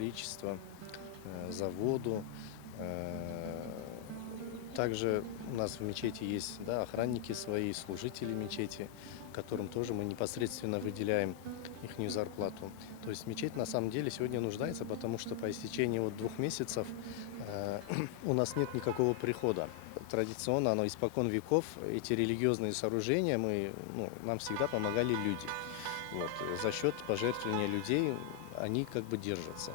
электричество, за воду. Э, Также у нас в мечети есть, да, охранники свои, служители мечети, которым тоже мы непосредственно выделяем ихнюю зарплату. То есть мечеть на самом деле сегодня нуждается, потому что по истечении вот 2 месяцев э, у нас нет никакого прихода. Традиционно, оно испокон веков, эти религиозные сооружения, нам всегда помогали люди. Вот, за счет пожертвования людей они как бы держатся.